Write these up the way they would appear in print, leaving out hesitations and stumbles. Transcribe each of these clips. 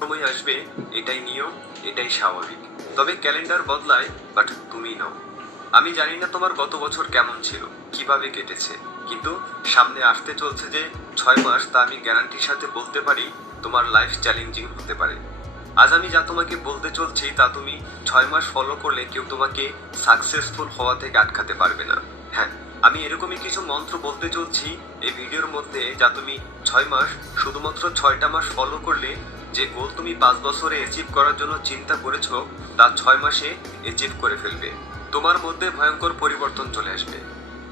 সময় আসবে, এটাই নিয়ম, এটাই স্বাভাবিক। তবে ক্যালেন্ডার বদলায়, বাট তুমি নও। আমি জানি না তোমার গত বছর কেমন ছিল, কিভাবে কেটেছে, কিন্তু সামনে আসতে চলছে যে 6 মাস, তা আমি গ্যারান্টির সাথে বলতে পারি তোমার লাইফ চ্যালেঞ্জিং হতে পারে। আজ আমি যা তোমাকে বলতে চলছি তা তুমি 6 মাস ফলো করলে কেউ তোমাকে সাকসেসফুল হওয়া থেকে আটকাতে পারবে না। হ্যাঁ, আমি এরকমই কিছু মন্ত্র বলতে চলছি এই ভিডিওর মধ্যে, যা তুমি 6 মাস, শুধুমাত্র 6টা মাস ফলো করলে যে গোল তুমি 5 বছরে অ্যাচিভ করার জন্য চিন্তা করেছো, তা 6 মাসে অ্যাচিভ করে ফেলবে। তোমার মধ্যে ভয়ঙ্কর পরিবর্তন চলে আসবে।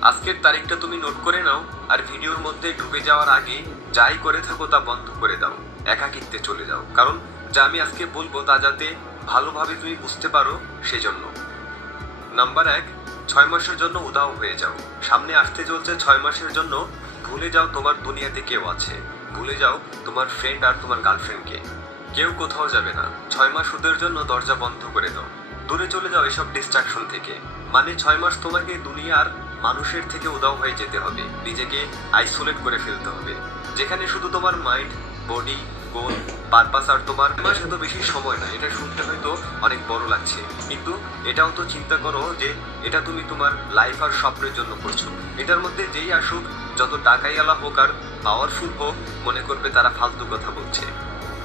আজকের তারিখটা তুমি নোট করে নাও, আর ভিডিওর মধ্যে ডুবে যাওয়ার আগে যাই করে থাকো তা বন্ধ করে দাও, একাকিত্বে চলে যাও। কারণ যা আমি আজকে বলবো তা যাতে ভালোভাবে তুমি বুঝতে পারো, সেজন্য। নাম্বার 1, 6 মাসের জন্য উধাও হয়ে যাও। সামনে আসতে চলছে 6 মাসের জন্য। ভুলে যাও তোমার দুনিয়াতে কেউ আছে, ভুলে যাও তোমার ফ্রেন্ড আর তোমার গার্লফ্রেন্ডকে। কেউ কোথাও যাবে না। 6 মাস ওদের জন্য দরজা বন্ধ করে দাও, দূরে চলে যাও এসব ডিস্ট্রাকশন থেকে। মানে 6 মাস তোমাকে দুনিয়ার মানুষের থেকে উধাও হয়ে যেতে হবে, নিজেকে আইসোলেট করে ফেলতে হবে, যেখানে শুধু তোমার মাইন্ড, বডি, গোল, পারপাস আর তোমার। মাস এত বেশি সময় না, এটা শুনতে হয়তো অনেক বড় লাগছে, কিন্তু এটাও তো চিন্তা করো যে এটা তুমি তোমার লাইফ আর স্বপ্নের জন্য করছো। এটার মধ্যে যেই আসুক, যত টাকাই আলা হোক আর পাওয়ারফুল হোক, মনে করবে তারা ফালতু কথা বলছে।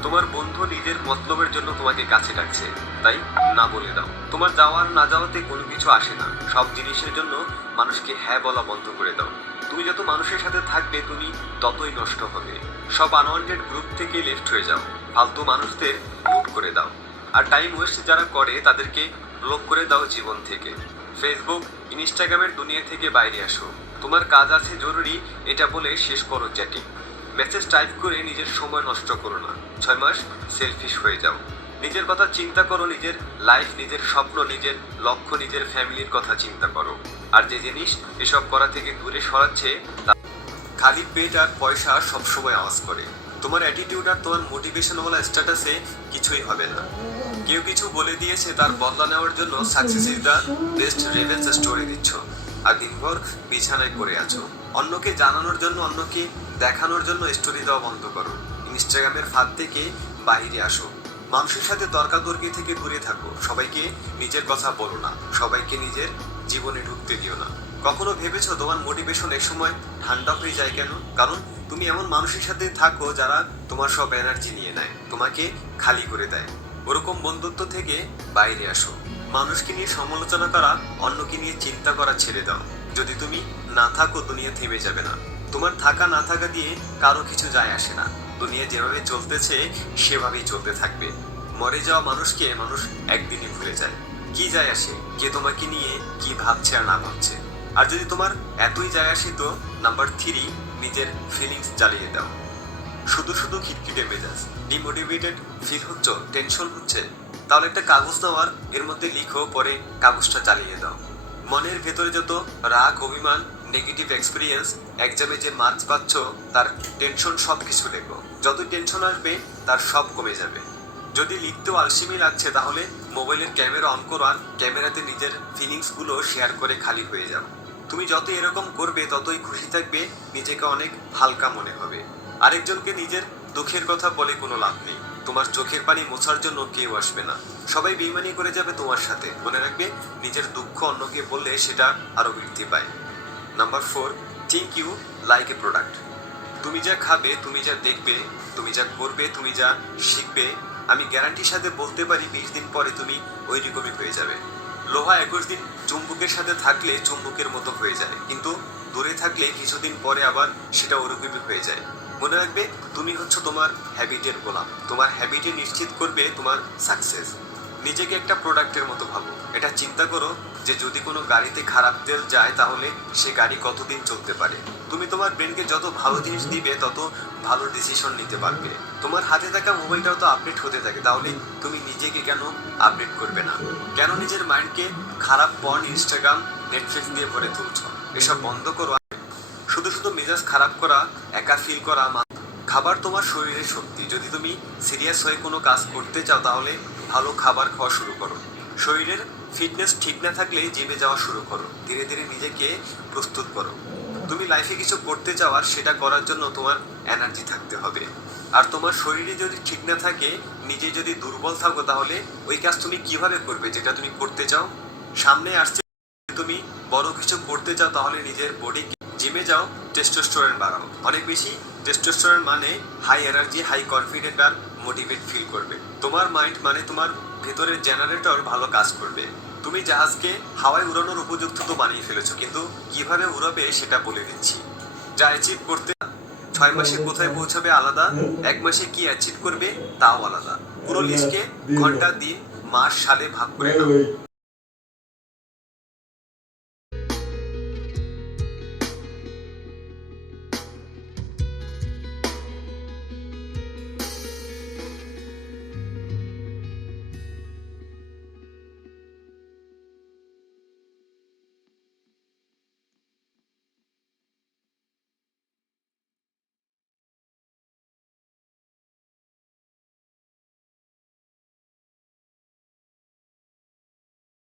তোমার বন্ধু নিজের মতলবের জন্য তোমাকে কাছে ডাকছে, তাই না বলে দাও। তোমার যাওয়ার না যাওয়াতে কোনো কিছু আসে না, সব জিনিসের জন্য মানুষকে হ্যাঁ বলা বন্ধ করে দাও। তুমি যত মানুষের সাথে থাকবে তুমি ততই নষ্ট হবে। সব আনওয়ান্টেড গ্রুপ থেকে লেফট হয়ে যাও, ফালতু মানুষদের মিউট করে দাও। আর টাইম ওয়েস্ট যারা করে তাদেরকে ব্লক করে দাও জীবন থেকে। ফেসবুক, ইনস্টাগ্রামের দুনিয়া থেকে বাইরে আসো। তোমার কাজ আছে জরুরি, এটা বলে শেষ করো চ্যাটিং। মেসেজ টাইপ করে নিজের সময় নষ্ট করো না। 6 মাস সেলফিশ হয়ে যাও। নিজের কথা চিন্তা করো, নিজের লাইফ, নিজের স্বপ্ন, নিজের লক্ষ্য, নিজের ফ্যামিলির কথা চিন্তা করো। আর যে জিনিস এসব করা থেকে দূরে সরাচ্ছে, তা খালি পেট আর পয়সা সবসময় আওয়াজ করে। তোমার অ্যাটিটিউড আর তোমার মোটিভেশনওয়ালা স্ট্যাটাসে কিছুই হবে না। কেউ কিছু বলে দিয়েছে, তার বদলা নেওয়ার জন্য success is the best revenge story দিচ্ছ, আর দিনভর বিছানায় পড়ে আছো। অন্যকে জানানোর জন্য, অন্যকে দেখানোর জন্য স্টোরি দেওয়া বন্ধ করো। ইনস্টাগ্রামের ফাঁদ থেকে বাইরে আসো। মানুষের সাথে তর্কাতর্কি থেকে দূরে থাকো। সবাইকে নিজের কথা বলো না, সবাইকে নিজের জীবনে ঢুকতে দিও না। কখনো ভেবেছো তোমার মোটিভেশন একসময় ঠান্ডা হয়ে যায় কেন? কারণ তুমি এমন মানুষের সাথে থাকো যারা তোমার সব এনার্জি নিয়ে নেয়, তোমাকে খালি করে দেয়। ওরকম বন্ধুত্ব থেকে বাইরে আসো। মানুষকে নিয়ে সমালোচনা করা, অন্যকে নিয়ে চিন্তা করা ছেড়ে দাও। যদি তুমি না থাকো, দুনিয়া থেমে যাবে না। তোমার থাকা না থাকা দিয়ে কারো কিছু যায় আসে না। দুনিয়া যেভাবে চলতেছে সেভাবেই চলতে থাকবে। মরে যাওয়া মানুষকে মানুষ একদিনই ভুলে যায়। কি যায় আসে কে তোমাকে নিয়ে কি ভাবছে আর না ভাবছে? আর যদি তোমার এতই যায় আসে, তো নাম্বার 3, নিজের ফিলিংস জ্বালিয়ে দাও। শুধু শুধু খিটখিটে মেজাজ, ডিমোটিভেটেড ফিল হচ্ছে, টেনশন হচ্ছে, তাহলে একটা কাগজ নাও আর এর মধ্যে লিখো, পরে কাগজটা জ্বালিয়ে দাও। মনের ভেতরে যত রাগ, অভিমান, নেগেটিভ এক্সপিরিয়েন্স, এক্সামে যে মার্কস পাচ্ছ, তার টেনশন, সব কিছু লেখো। যতই টেনশন আসবে তার সব কমে যাবে। যদি লিখতেও আলসেমি লাগছে, তাহলে মোবাইলের ক্যামেরা অন করো আর ক্যামেরাতে নিজের ফিলিংসগুলো শেয়ার করে খালি হয়ে যাও। তুমি যত এরকম করবে ততই খুশি থাকবে, নিজেকে অনেক হালকা মনে হবে। আরেকজনকে নিজের দুঃখের কথা বলে কোনো লাভ নেই। তোমার চোখের পানি মোছার জন্য কেউ আসবে না, সবাই বেইমানি করে যাবে তোমার সাথে। মনে রাখবে, নিজের দুঃখ অন্যকে বললে সেটা আরো বৃদ্ধি পায়। Number 4, think you like a product. তুমি যা খাবে, তুমি যা দেখবে, তুমি যা করবে, তুমি যা শিখবে, আমি গ্যারান্টির সাথে বলতে পারি 20 দিন পরে তুমি ওই রকমই হয়ে যাবে। লোহা 21 দিন চুম্বকের সাথে থাকলে চুম্বকের মতো হয়ে যায়, কিন্তু দূরে থাকলে কিছুদিন পরে আবার সেটা ওরকমই হয়ে যায়। মনে রাখবে, তুমি হচ্ছে তোমার হ্যাবিটের গোলাম। তোমার হ্যাবিটে নিশ্চিত করবে তোমার সাকসেস। নিজেকে একটা প্রোডাক্টের মতো ভাবো। এটা চিন্তা করো যে যদি কোনো গাড়িতে খারাপ তেল যায়, তাহলে সে গাড়ি কতদিন চলতে পারে। তুমি তোমার ব্রেনকে যত ভালো জিনিস দিবে, তত ভালো ডিসিশন নিতে পারবে। তোমার হাতে থাকা মোবাইলটাও তো আপডেট হতে থাকে, তাহলে তুমি নিজেকে কেন আপডেট করবে না? কেন নিজের মাইন্ডকে খারাপ পর্ন, ইনস্টাগ্রাম, নেটফ্লিক্স দিয়ে ভরে তুলছো? এসব বন্ধ করো। শুধু শুধু মেজাজ খারাপ করা, একা ফিল করা। খাবার তোমার শরীরের শক্তি। যদি তুমি সিরিয়াস হয়ে কোনো কাজ করতে চাও, তাহলে ভালো খাবার খাওয়া শুরু করো। শরীরের ফিটনেস ঠিক না থাকলে জিমে যাওয়া শুরু করো। ধীরে ধীরে নিজেকে প্রস্তুত করো। তুমি লাইফে কিছু করতে চাও, আর সেটা করার জন্য তোমার এনার্জি থাকতে হবে। আর তোমার শরীরে যদি ঠিক না থাকে, নিজে যদি দুর্বল থাকো, তাহলে ওই কাজ তুমি কিভাবে করবে যেটা তুমি করতে চাও? সামনে আসছে, তুমি বড় কিছু করতে চাও, তাহলে নিজের বডি জিমে যাও, টেস্টোস্টেরন বাড়াও। অনেক বেশি টেস্টোস্টেরন মানে হাই এনার্জি, হাই কনফিডেন্ট আর মোটিভেট ফিল করবে। তোমার মাইন্ড মানে তোমার ভেতরের জেনারেটর ভালো কাজ করবে। তুমি জাহাজকে হাওয়ায় উড়ানোর উপযুক্ত তো বানিয়ে ফেলেছো, কিন্তু কিভাবে উড়াবে সেটা বলে দিচ্ছি। যা অ্যাচিভ করতে 6 মাসে কোথায় পৌঁছাবে আলাদা, 1 মাসে কি অ্যাচিভ করবে তাও আলাদা। পুরো লিস্টকে ঘন্টা, দিন, মাস, সালে ভাগ করে নাও।